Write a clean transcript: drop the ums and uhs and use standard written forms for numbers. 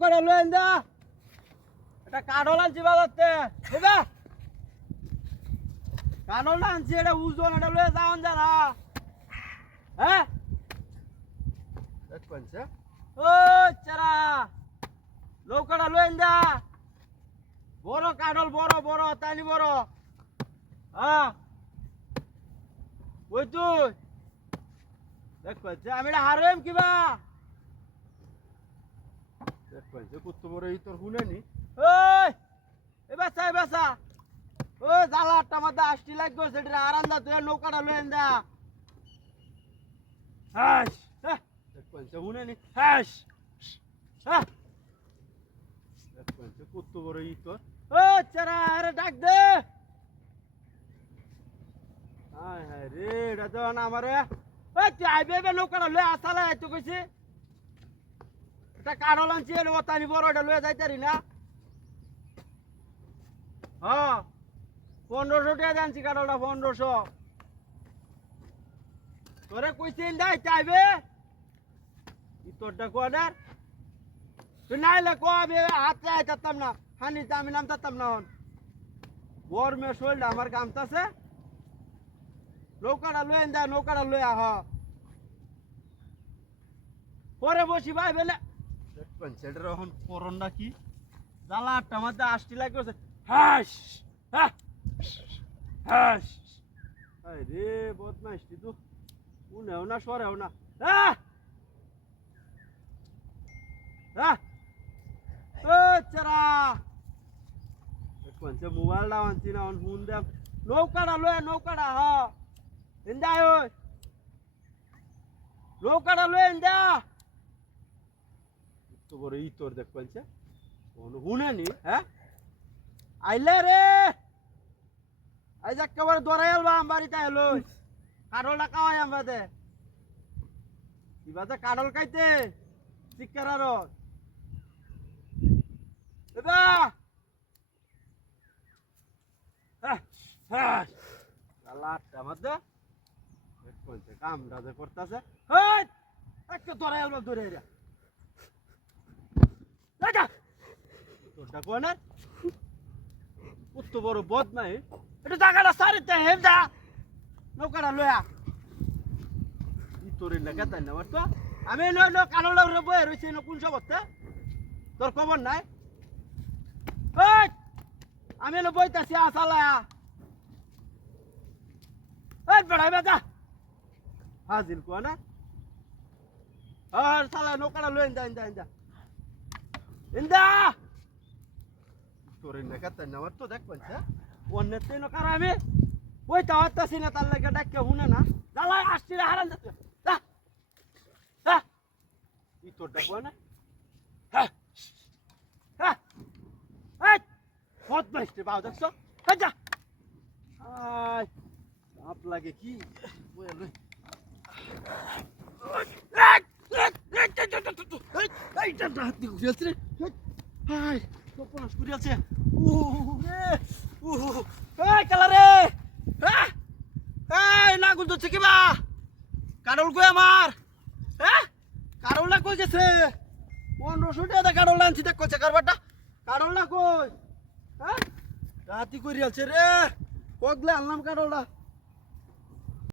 নৌকাটা লয়েন দা এটা কাঠল আনছি বাজারতে বুঝা কাঠল আনছি এটা ওজন এটা লয়ে যাওন জানা হ্যাঁ দেখবেন ও চারা নৌকাটা লয়েন দা বড় কাঠল বড় বড় তাইনি বড় হ্যাঁ ওই তুই দেখবেন আমি এটা হারাম কিবা দেখবেন কত বড় এই তোর শুনেনি ওই এ বাসা ও জালাটা মধ্যে আসটি লাগবে সেটা আরান্দা তুই নৌকাটা লয়েন দা হাস দেখবেন শুনেনি হাস হ্যাঁ দেখবেন কত বড় এই তোর ও চারা আরে ডাক দে হায় হায় রে এটা তো না আমারে ওই তুই আইবে নৌকাটা লয়ে আসালে তো কইছি এটা কাঠল আনছি এলো তানি বড় এটা লয়ে যাইতারি না হ্যাঁ 1500 টাকা আনছি কাঠলটা 1500 তোরে কইছিন যাই চাইবে ই তোরটা কোয়াডার তুই নাইলে কবে হাতে আইতাম না হানিতে আমি নামতাম না হন গরমে শরীরটা আমার কামতাছে নৌকাটা লয়েন দা নৌকাটা লয়ে আহ পরে বসি ভাই বেলে দেখবেন সেটার এখন করোনা কি জ্বালা আটটা মধ্যে আসটি লাগছে হাস হাস রে বদমাইশটি তো উনেও না সরেও না চারা দেখবেন সে মোবাইলটা আনছি না ফোন দেব নৌকাটা লয়ে নৌকাটা হ ইন্দা ওই নৌকাটা লয়ে ইন্দা তো বড় ই তোর দেখবেন সে শুনেনি হ্যাঁ আইলে রে আজ একেবারে দৌড়াই আলবা বাড়িতে এলো কাঠলটা খাওয়াই আমাতে কিবা কাঠল খাইতে চিকার আর কামটা যে করতেছে দৌড়াই আলবা দৌড়ে তোরটা কোন কত বড় বদমাই এটা জায়গাটা সারিতে হেমদা নৌকাটা লয়া ই তোর না কেতাই না তো আমি নয় নয় কানলা উড়ে বয়ে রয়েছি কোন সবতে তোর খবর নাই আমি এনে বইতাছি আসালায়া বেড়াই বেজা হাজির কোয়া না আর সালা নৌকাটা লয়ে ইন্দা ইন্দা ইন্দা ইন্দা তোর না কেতাই না তো দেখবেন অন্যের তো কারা আমি ওই তো হতাছি না তার লাগে ডাক্কে শুনে না জ্বালায় আসছি রে হারান যাচ্ছে ই তোর ডাকবো না বদমাইশটি বাউ দেখছো যা আপ লাগে কি আছে কালারে না গুলো হচ্ছে কিবা কারল কই আমার হ্যাঁ কারলটা কই গেছে 1500 টাকা কারল আনছি দেখ কইছে কারবারটা কারলটা কই হ্যাঁ রাতি করি আছে রে কগলে আনলাম কারলটা